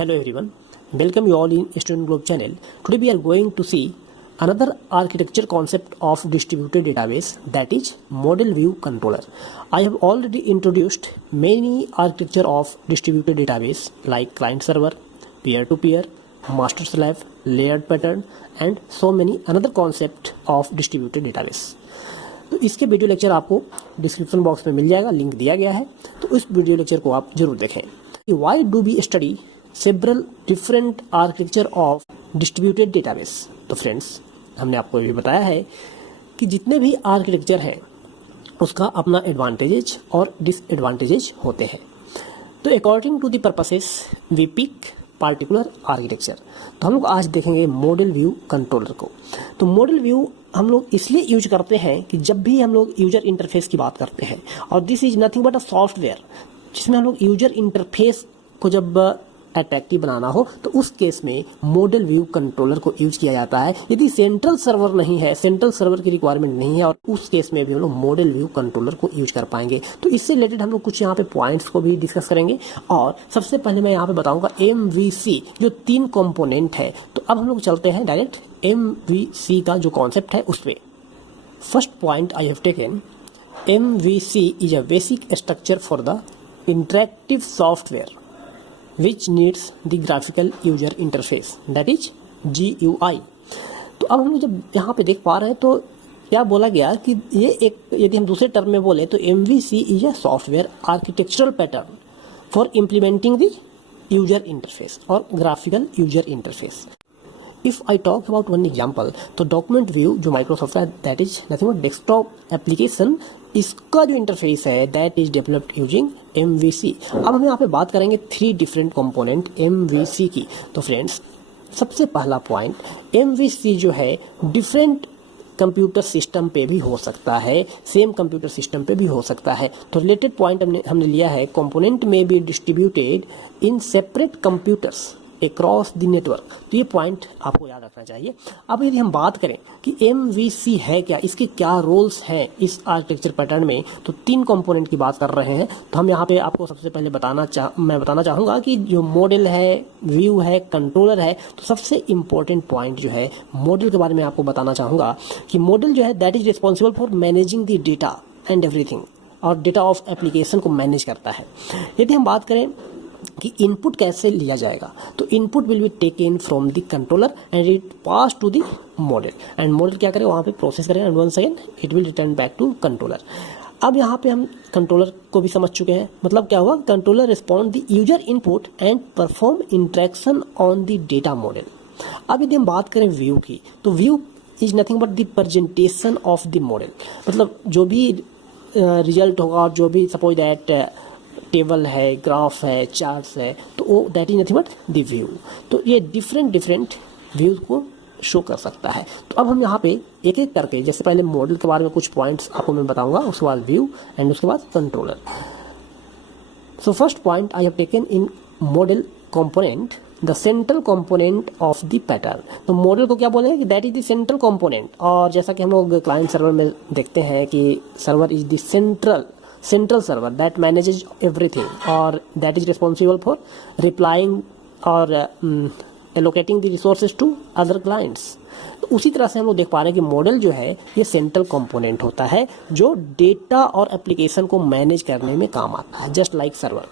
Hello everyone, welcome you all in Student Globe channel. Today we are going to see another architecture concept of distributed database, that is model view controller. I have already introduced many architecture of distributed database like client server, peer-to-peer, master slave, layered pattern and so many another concept of distributed database. तो इसके video lecture आपको description box में मिल जाएगा, link दिया गया है, तो इस वीडियो लेक्चर को आप जरूर देखें. Why do we study several different architecture of distributed database? तो फ्रेंड्स, हमने आपको ये बताया है कि जितने भी आर्किटेक्चर हैं उसका अपना एडवांटेजेस और डिसएडवांटेजेस होते हैं. तो according to the purposes we pick particular architecture. तो हम लोग आज देखेंगे मॉडल व्यू कंट्रोलर को. तो मॉडल व्यू हम लोग इसलिए यूज करते हैं कि जब भी हम लोग यूजर इंटरफेस की बात करते हैं, और this is nothing but a software जिसमें हम लोग यूजर इंटरफेस को जब अट्रैक्टिव बनाना हो तो उस केस में मॉडल व्यू कंट्रोलर को यूज किया जाता है. यदि सेंट्रल सर्वर नहीं है, सेंट्रल सर्वर की रिक्वायरमेंट नहीं है, और उस केस में भी हम लोग मॉडल व्यू कंट्रोलर को यूज कर पाएंगे. तो इससे रिलेटेड हम लोग कुछ यहाँ पे पॉइंट्स को भी डिस्कस करेंगे. और सबसे पहले मैं यहाँ पे बताऊंगा MVC जो 3 कंपोनेंट है. तो अब हम लोग चलते हैं डायरेक्ट MVC का जो कॉन्सेप्ट है उस पर. First point I have taken, MVC is a basic structure for the interactive software which needs the graphical user interface, that is GUI. तो अब हम जब यहाँ पे देख पा रहे हैं तो क्या बोला गया कि ये एक, यदि हम दूसरे टर्म में बोले तो MVC is a software architectural pattern for implementing the user interface और graphical user interface. If I talk about one example, तो डॉक्यूमेंट व्यू जो माइक्रोसॉफ्ट है that is nothing but desktop application, इसका जो इंटरफेस है that is developed using MVC. अब हम यहाँ पे बात करेंगे 3 डिफरेंट कंपोनेंट MVC की. तो फ्रेंड्स, सबसे पहला पॉइंट, MVC जो है डिफरेंट कंप्यूटर सिस्टम पे भी हो सकता है, सेम कंप्यूटर सिस्टम पे भी हो सकता है. तो रिलेटेड पॉइंट हमने लिया है, कंपोनेंट में be distributed in separate computers across the network. तो ये पॉइंट आपको याद रखना चाहिए. अब यदि हम बात करें कि MVC है क्या, इसके क्या रोल्स हैं इस आर्किटेक्चर पैटर्न में, तो 3 कंपोनेंट की बात कर रहे हैं. तो हम यहाँ पे आपको सबसे पहले मैं बताना चाहूँगा कि जो मॉडल है, व्यू है, कंट्रोलर है, तो सबसे इम्पोर्टेंट पॉइंट जो है मॉडल के बारे में आपको बताना चाहूँगा कि मॉडल जो है that is responsible for managing the data and everything, और डेटा ऑफ एप्लीकेशन को मैनेज करता है. यदि हम बात करें कि इनपुट कैसे लिया जाएगा, तो input will be taken from the controller and it pass to the model, and model क्या करेगा, वहाँ पे प्रोसेस करेगा and once again it will return back to controller. अब यहाँ पे हम कंट्रोलर को भी समझ चुके हैं. मतलब क्या हुआ, controller respond the user input and perform interaction on the data model. अब यदि हम बात करें व्यू की, तो view is nothing but the presentation of the model. मतलब जो भी रिजल्ट होगा, और जो भी सपोज दैट टेबल है, ग्राफ है, चार्ट्स है, तो वो that is nothing but the view. तो ये डिफरेंट व्यूज को शो कर सकता है. तो अब हम यहाँ पे एक एक करके, जैसे पहले मॉडल के बारे में कुछ पॉइंट्स आपको मैं बताऊंगा, उसके बाद व्यू एंड उसके बाद controller. So first point I have taken in model component, the central component of the pattern. तो मॉडल को क्या बोलेंगे कि that is the central component. और जैसा कि हम लोग क्लाइंट सर्वर में देखते हैं कि server is the central server that manages everything, or that is responsible for replying or allocating the resources to other clients. तो उसी तरह से हम लोग देख पा रहे हैं कि मॉडल जो है ये सेंट्रल कंपोनेंट होता है जो डेटा और एप्लीकेशन को मैनेज करने में काम आता है, जस्ट लाइक सर्वर.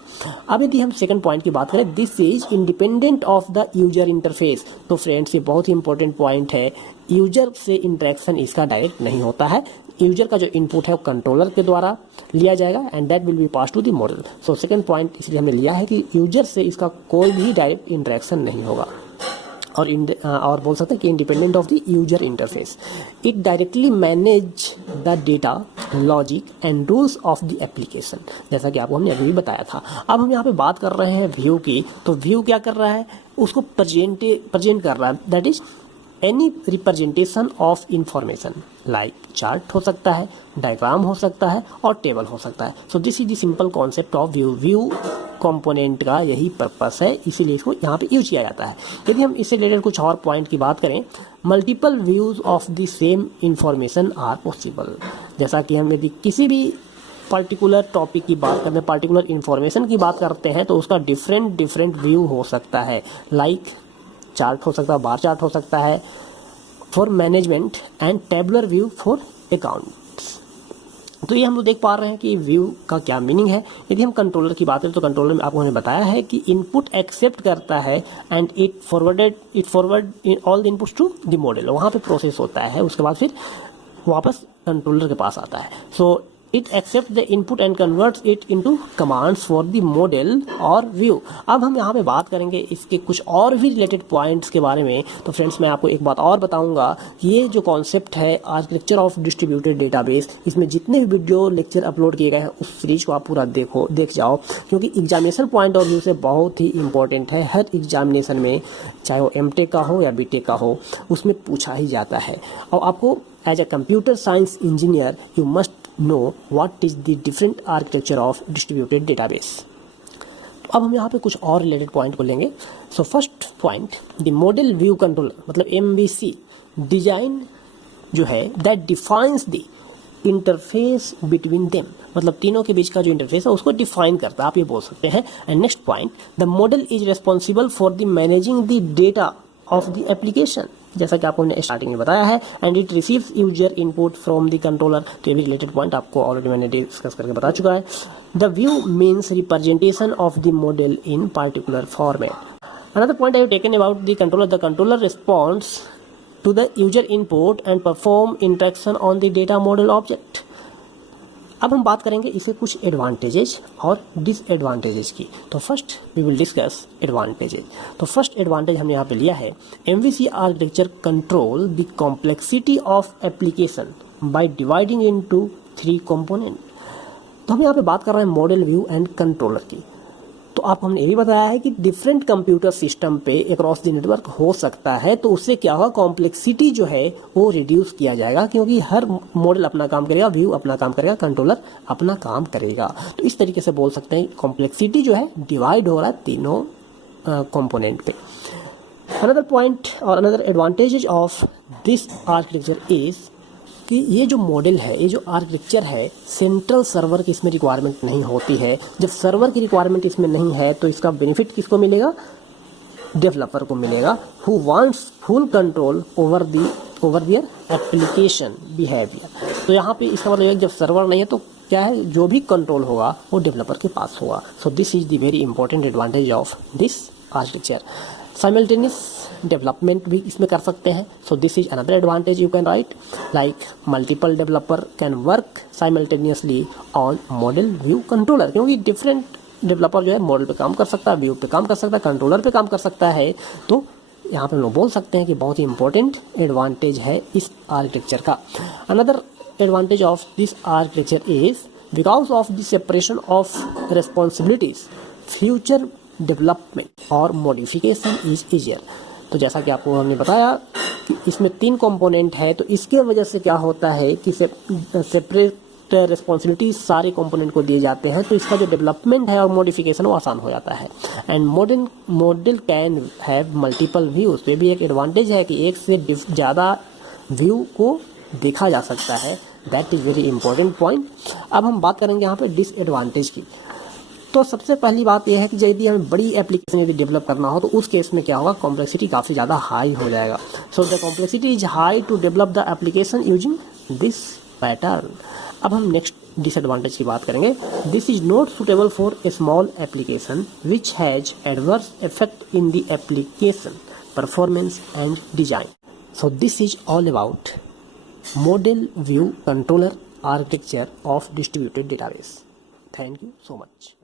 अब यदि हम सेकंड पॉइंट की बात करें, this is independent of the user interface. तो फ्रेंड्स, ये बहुत ही इंपॉर्टेंट पॉइंट है. यूजर से इंटरेक्शन इसका डायरेक्ट नहीं होता है. यूजर का जो इनपुट है वो कंट्रोलर के द्वारा लिया जाएगा and that will be pass to the model. So second point इसलिए हमने लिया है कि यूजर से इसका कोई भी डायरेक्ट इंटरेक्शन नहीं होगा, और बोल सकते हैं कि independent of the user interface. It directly manage the data, logic and rules of the application, जैसा कि आपको हमने अभी बताया था. अब हम यहाँ पे बात कर रहे हैं व्यू की. तो व्यू क्या कर रहा है, उसको प्रेजेंट कर रहा है, that is any representation of information, like chart हो सकता है, डायग्राम हो सकता है, और टेबल हो सकता है. सो this is the simple concept of view. View component का यही पर्पस है, इसीलिए इसको यहाँ पे यूज किया जाता है. यदि हम इससे रिलेटेड कुछ और पॉइंट की बात करें, multiple views of the same information are possible. जैसा कि हम यदि किसी भी पर्टिकुलर टॉपिक की बात करते हैं, पर्टिकुलर इन्फॉर्मेशन की बात करते हैं, तो उसका डिफरेंट व्यू हो सकता है। लाइक चार्ट हो सकता है, बार चार्ट हो सकता है for management and tabular view for accounts. तो ये हम लोग देख पा रहे हैं कि व्यू का क्या मीनिंग है। यदि हम कंट्रोलर की बात करें तो कंट्रोलर में आपको हमने बताया है कि इनपुट एक्सेप्ट करता है and it forward all the inputs to the model. वहाँ पे प्रोसेस होता है, उसके बाद फिर वापस कंट्रोलर के पास आता है। So it accept the input and converts it into commands for the model और व्यू। अब हम यहाँ पे बात करेंगे इसके कुछ और भी रिलेटेड पॉइंट्स के बारे में। तो फ्रेंड्स, मैं आपको एक बात और बताऊंगा, ये जो कॉन्सेप्ट है आर्किटेक्चर ऑफ डिस्ट्रीब्यूटेड डेटाबेस, इसमें जितने भी वीडियो लेक्चर अपलोड किए गए हैं उस सीरीज को आप पूरा देख जाओ, क्योंकि एग्जामिनेशन पॉइंट ऑफ व्यू से बहुत ही इंपॉर्टेंट है। हर एग्जामिनेशन में, चाहे वो एमटेक का हो या बीटेक का हो, उसमें पूछा ही जाता है। और आपको as a computer science engineer you must know what is the different architecture of distributed database। तो अब हम यहाँ पे कुछ और रिलेटेड पॉइंट को लेंगे। So first point, the model view controller मतलब MVC डिजाइन जो है that defines the interface between them, मतलब तीनों के बीच का जो इंटरफेस है उसको डिफाइन करता है, आप ये बोल सकते हैं। And next point, the model is responsible for the managing the data of the application, जैसा कि आपको हमने स्टार्टिंग में बताया है। And it receives user input from the controller. तो ये भी रिलेटेड पॉइंट आपको ऑलरेडी मैंने डिस्कस करके बता चुका है। The view means representation of the model in particular format. Another point I have taken about the controller responds to the user input and perform interaction on the data model object. अब हम बात करेंगे इसके कुछ advantages और disadvantages की। तो first we will discuss advantages. तो फर्स्ट एडवांटेज हमने यहाँ पे लिया है, MVC architecture control the complexity of application by dividing into 3 component. तो हम यहाँ पे बात कर रहे हैं मॉडल व्यू एंड कंट्रोलर की। तो आपको हमने ये भी बताया है कि डिफरेंट कंप्यूटर सिस्टम पे अक्रॉस द नेटवर्क हो सकता है, तो उससे क्या होगा, कॉम्प्लेक्सिटी जो है वो रिड्यूस किया जाएगा, क्योंकि हर मॉडल अपना काम करेगा, व्यू अपना काम करेगा, कंट्रोलर अपना काम करेगा। तो इस तरीके से बोल सकते हैं कॉम्प्लेक्सिटी जो है डिवाइड हो रहा है तीनों कंपोनेंट पे। अनदर पॉइंट और another advantage of this architecture is कि ये जो मॉडल है, ये जो आर्किटेक्चर है, सेंट्रल सर्वर की इसमें रिक्वायरमेंट नहीं होती है। जब सर्वर की रिक्वायरमेंट इसमें नहीं है तो इसका बेनिफिट किसको मिलेगा, डेवलपर को मिलेगा, who wants full control over their application behaviour. तो यहाँ पे इसका मतलब है जब सर्वर नहीं है तो क्या है, जो भी कंट्रोल होगा वो डेवलपर के पास होगा। सो this is the very important advantage of this architecture. Simultaneous development भी इसमें कर सकते हैं। सो this is another advantage you can write, like multiple developer can work simultaneously on model view controller, क्योंकि डिफरेंट डेवलपर जो है मॉडल पे काम कर सकता है, व्यू पे काम कर सकता है, कंट्रोलर पे काम कर सकता है। तो यहाँ पे हम लोग बोल सकते हैं कि बहुत ही इंपॉर्टेंट एडवांटेज है इस आर्किटेक्चर का। Another advantage of this architecture is because of the separation of responsibilities, future development और मॉडिफिकेशन इज ईजियर। तो जैसा कि आपको हमने बताया कि इसमें 3 कंपोनेंट है, तो इसके वजह से क्या होता है कि सेपरेट रिस्पॉन्सिबिलिटी सारे कंपोनेंट को दिए जाते हैं, तो इसका जो डेवलपमेंट है और मॉडिफिकेशन वो आसान हो जाता है। And model can have multiple views. तो ये भी एक एडवांटेज है कि एक से ज़्यादा व्यू को देखा जा सकता है। That is very important point. अब हम बात करेंगे यहाँ पे डिसएडवांटेज की। तो सबसे पहली बात यह है कि यदि हमें बड़ी एप्लीकेशन यदि डेवलप करना हो तो उस केस में क्या होगा, कॉम्प्लेक्सिटी काफ़ी ज़्यादा हाई हो जाएगा। So the complexity is high to develop the application using this pattern. अब हम नेक्स्ट डिसएडवांटेज की बात करेंगे। This is not suitable for a small application which has adverse effect in the application performance and design. So this is all about model view controller architecture of distributed database. Thank you so much.